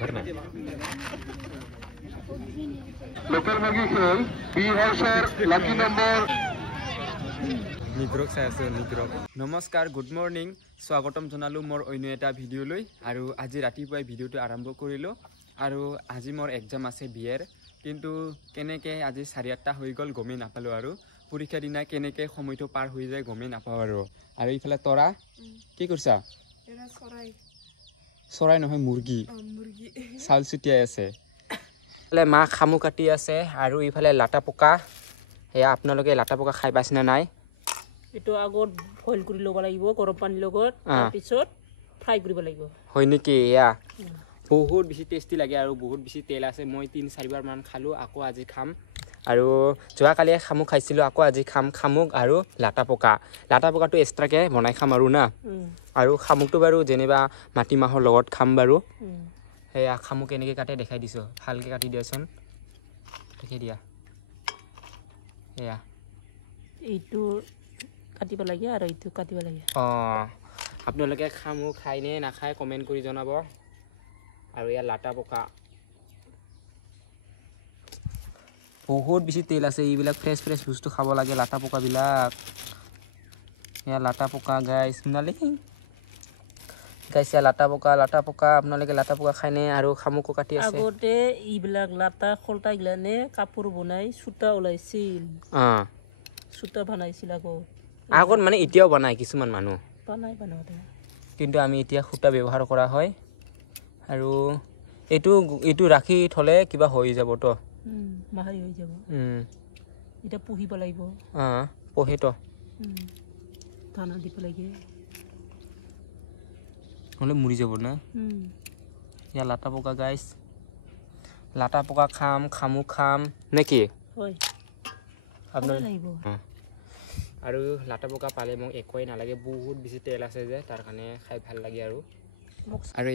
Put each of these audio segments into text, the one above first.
Local মুৰগি খেল B হাউসৰ লাকি number নিগ্ৰক চাই আছে নিগ্ৰক নমস্কাৰ গুড মৰ্নিং স্বাগতম জনালো মোৰ অন্য এটা ভিডিঅ'লৈ আৰু আজি ৰাতিপুৱাই ভিডিঅ'টো আৰম্ভ কৰিলোঁ আৰু আজি মোৰ এক্সাম আছে বিয়েৰ কিন্তু কেনেকৈ আজি 8:30 হৈ গ'ল গমেই নাপালোঁ আৰু পৰীক্ষাৰ দিনা কেনেকৈ সময়টো পাৰ হৈ যায় গমেই নাপাওঁ আৰু এইফালে তৰা কি কৰিছা চৰাই নহয় মুৰ্গী চাউল ছুটিয়াই আছে ইফালে মা খামু কাটি আছে আৰু ইফালে লাটা পকা সেয়া আপোনালোকে লাটা পকা খাই পাইছেনে নাই এটো আগত বইল কৰি ল'ব লাগিব গৰম পানীৰ লগত তাৰ পিছত ফ্ৰাই কৰিব লাগিব হয় নেকি এয়া বহুত বেছি টেষ্টি লাগে আৰু বহুত বেছি তেল আছে মই 3-4 মান খালোঁ আকৌ আজি খাম আৰু যোৱাকালি খামুক খাইছিলোঁ আকৌ আজি খাম খামুক আৰু লাটা পকাটো এক্সট্ৰাকৈ বনাই খাম আৰু না আৰু খামুকটো বাৰু যেনিবা মাটিমাহৰ লগত খাম বাৰু সেয়া খামুক কেনেকৈ কাটে দেখাই দিছোঁ ভালকৈ কাটি দিয়াচোন দেখাই দিয়া সেয়া এইটো কাটিব লাগে আৰু এইটো কাটিব লাগে আপোনালোকে খামুক খাই নে নাখায় কমেণ্ট কৰি জনাব আৰু ইয়াৰ লাটা পকা বহুত বেছি তেল আছে এইবিলাক ফ্ৰেছ বস্তু খাব লাগে লাটা পকাবিলাক ইয়াৰ লাটা পকা গাইছ শুনালি গাইছ লাটা পকা আপোনালোকে লাটা পকা খায়নে আৰু খামুকো কাটি আছে আগতে এইবিলাক লাটা খলটা গিলানে কাপোৰ বনাই সূতা ওলাইছিল সূতা বনাইছিল আগত মানে এতিয়াও বনায় কিছুমান মানুহ বনাওঁতে কিন্তু আমি এতিয়া সূতা ব্যৱহাৰ কৰা হয় আৰু এইটো ৰাখি থ'লে কিবা হৈ যাবতো মাহাৰি হৈ যাব এটা পুহিব লাগিব পঢ়েতো দানা দিব লাগে নহ'লে মৰি যাব না ইয়াৰ লাটা পকা গাইছ লাটা পকা খাম খামুক খাম নে কি হয় আপোনাৰ লাগিব আৰু লাটা পকা পালে মোক একোৱেই নালাগে বহুত বেছি তেল আছে যে তাৰ কাৰণে খাই ভাল লাগে আৰু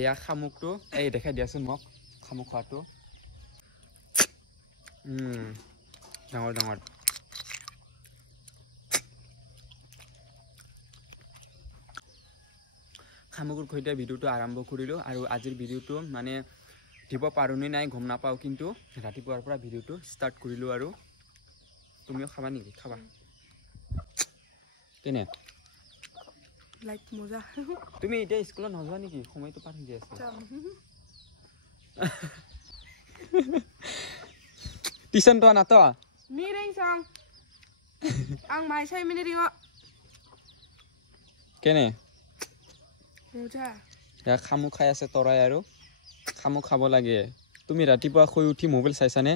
ইয়াৰ খামুকটো এই দেখাই দিয়াচোন মোক খামুক খোৱাটো ডাঙৰ খামুকৰ সৈতে ভিডিঅ'টো আৰম্ভ কৰিলোঁ আৰু আজিৰ ভিডিঅ'টো মানে দিব পাৰোঁনে নাই গম নাপাওঁ কিন্তু ৰাতিপুৱাৰ পৰা ভিডিঅ'টো ষ্টাৰ্ট কৰিলোঁ আৰু তুমিও খাবা নেকি খাবা কেনে লাইক মজা তুমি এতিয়া স্কুলত নোযোৱা নেকি সময়টো পাৰ হৈ যায় আছে tuition to na to Miring sang ang mai sai miniri go কেনে roja ya খামু খাই আছে তৰাই আৰু খামু খাব লাগে তুমি ৰাতিপুৱা শুই উঠি মোবাইল চাইছানে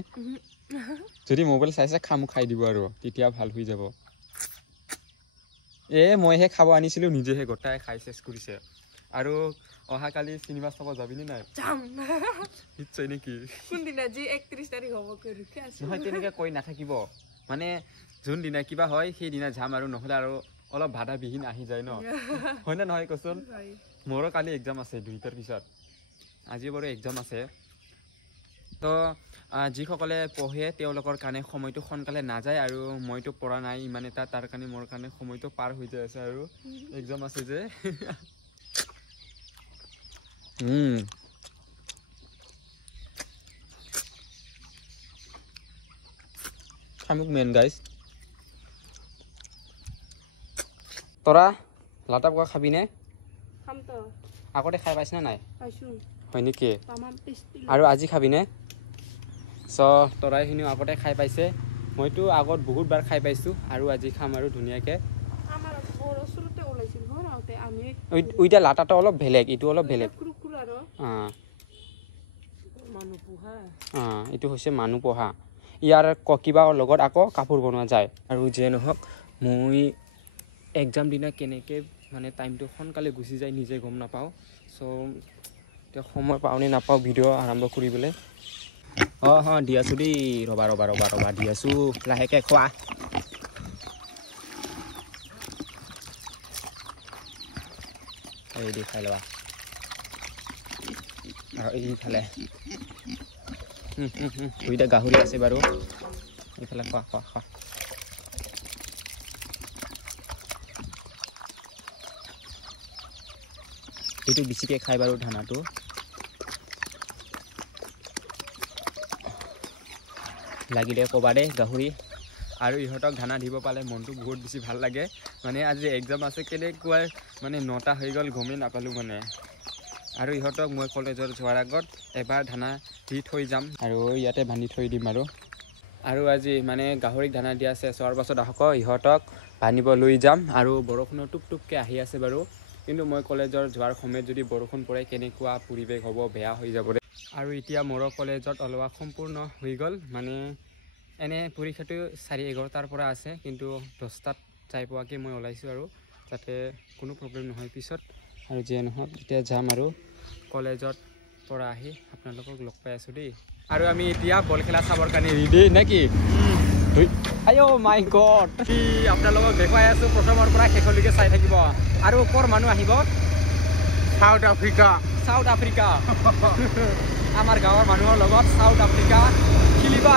যদি মোবাইল চাইছা খামু খাই দিব আৰু তেতিয়া ভাল হৈ যাব মইহে খাব আনিছিলোঁ নিজেহে গোটাই খাই চেছ কৰিছে আৰু অহাকালি চিনেমা চাব যাবিনে নাই jam নিশ্চয় নেকি কোন দিনা জি 31 তাৰিখ হ'ব কৈ ৰখি আছো নহয় তেনেকৈ কৈ নাথাকিব মানে যোন দিনা কিবা হয় সেই দিনা যাম আৰু নহ'লে আৰু অলপ বাধা বিহীন আহি যায় ন হয় না নহয় কচোন মোৰো কালি এক্সাম আছে 2টাৰ পিছত আজি বাৰু এক্সাম আছে তো যিসকলে পঢ়ে তেওঁলোকৰ কাৰণে সময়টো সোনকালে নাযায় আৰু মইতো পঢ়া নাই ইমান এটা তাৰ কাৰণে মোৰ কাৰণে সময়টো পাৰ হৈ যায় আছে আৰু এক্সাম আছে যে খামুক মেন গাইজ তৰা লাটা পকা খাবিনে খাম তো আগতে খাই পাইছনে নাই পাইছো হয় নেকি তামাম টেষ্টি আৰু আজি খাবিনে তৰাইখিনিও আগতে খাই পাইছে মইতো আগত বহুতবাৰ খাই পাইছোঁ আৰু আজি খাম আৰু ধুনীয়াকৈ আমাৰ ঘৰৰ ওচৰতে ওলাইছিল ঘৰতে আমি ওইটা লাটাটো অলপ বেলেগ এইটো অলপ বেলেগ কুকুৰ আৰু মানুহ পোহা এইটো হৈছে মানুহ পোহা ইয়াৰ কিবা লগত আকৌ কাপোৰ বনোৱা যায় আৰু যিয়ে নহওক মই এক্সাম দিনা কেনেকৈ মানে টাইমটো সোনকালে গুচি যায় নিজে গম নাপাওঁ এতিয়া সময় পাওঁনে নাপাওঁ ভিডিঅ' আৰম্ভ কৰিবলৈ দি আছোঁ দেই ৰবা দি আছোঁ লাহেকৈ খোৱা এই দি খাই ল'বা আৰু এইফালে দুইটা গাহৰি আছে বাৰু এইফালে খোৱা এইটো বেছিকৈ খাই বাৰু ধানাটো লাগিলে ক'বা দেই গাহৰি আৰু ইহঁতক দানা দিব পালে মনটো বহুত বেছি ভাল লাগে মানে আজি এক্সাম আছে কেনেকুৱা মানে 9টা হৈ গ'ল গমেই নাপালোঁ মানে আৰু ইহঁতক মই কলেজত যোৱাৰ আগত এবাৰ দানা দি থৈ যাম আৰু ইয়াতে বান্ধি থৈ দিম আৰু আজি মানে গাহৰিক দানা দিয়া চেছ হোৱাৰ পাছত আকৌ ইহঁতক বান্ধিব লৈ যাম আৰু বৰষুণো টুপটুপকৈ আহি আছে বাৰু কিন্তু মই কলেজৰ যোৱাৰ সময়ত যদি বৰষুণ পৰে কেনেকুৱা পৰিৱেশ হ'ব বেয়া হৈ যাব আৰু এতিয়া মোৰ কলেজত ওলোৱা সম্পূৰ্ণ হৈ গ'ল মানে এনে পৰীক্ষাটো 11:30 পৰা আছে কিন্তু 10টাত যাই পোৱাকৈ মই ওলাইছোঁ আৰু যাতে কোনো প্ৰব্লেম নহয় পিছত আৰু যিয়ে নহওক এতিয়া যাম আৰু কলেজত পৰা আহি আপোনালোকক লগ পাই আছোঁ দেই আৰু আমি এতিয়া বল খেলা চাবৰ কাৰণে ৰেডি নেকি আইঅ মাই গড আপোনালোকক দেখুৱাই আছোঁ প্ৰথমৰ পৰা শেষলৈকে চাই থাকিব আৰু ক'ৰ মানুহ আহিব সাউথ আফ্ৰিকা আমাৰ গাঁৱৰ মানুহৰ লগত সাউথ আফ্ৰিকা খেলিব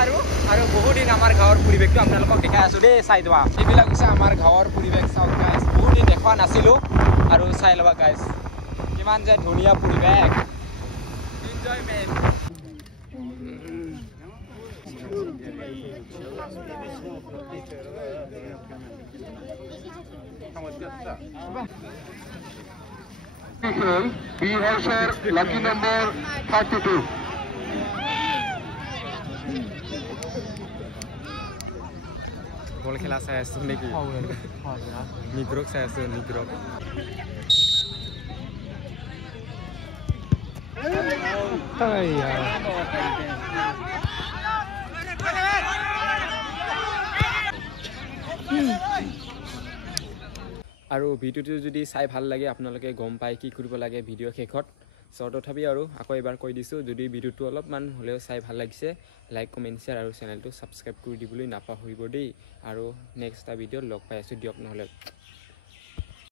আৰু বহুদিন আমাৰ গাঁৱৰ পৰিৱেশটো আপোনালোকক দেখাই আছোঁ দেই চাই যোৱা এইবিলাক হৈছে আমাৰ গাঁৱৰ পৰিৱেশ চাউথ গাইজ বহুদিন দেখুৱা নাছিলোঁ আৰু চাই ল'বা গাইজ কিমান যে ধুনীয়া পৰিৱেশ enjoyment B Hausar, lucky number 32. বল খেলা চাই আছোঁ নেকি নিগ্ৰক চাই আছোঁ নিগ্ৰক আৰু ভিডিঅ'টো যদি চাই ভাল লাগে আপোনালোকে গম পায় কি কৰিব লাগে ভিডিঅ' শেষত চ' তথাপি আৰু আকৌ এবাৰ কৈ দিছোঁ যদি ভিডিঅ'টো অলপমান হ'লেও চাই ভাল লাগিছে লাইক কমেণ্ট শ্বেয়াৰ আৰু চেনেলটো ছাবস্ক্ৰাইব কৰি দিবলৈ নাপাহৰিব দেই আৰু নেক্সট এটা ভিডিঅ'ত লগ পাই আছোঁ দিয়ক নহ'লে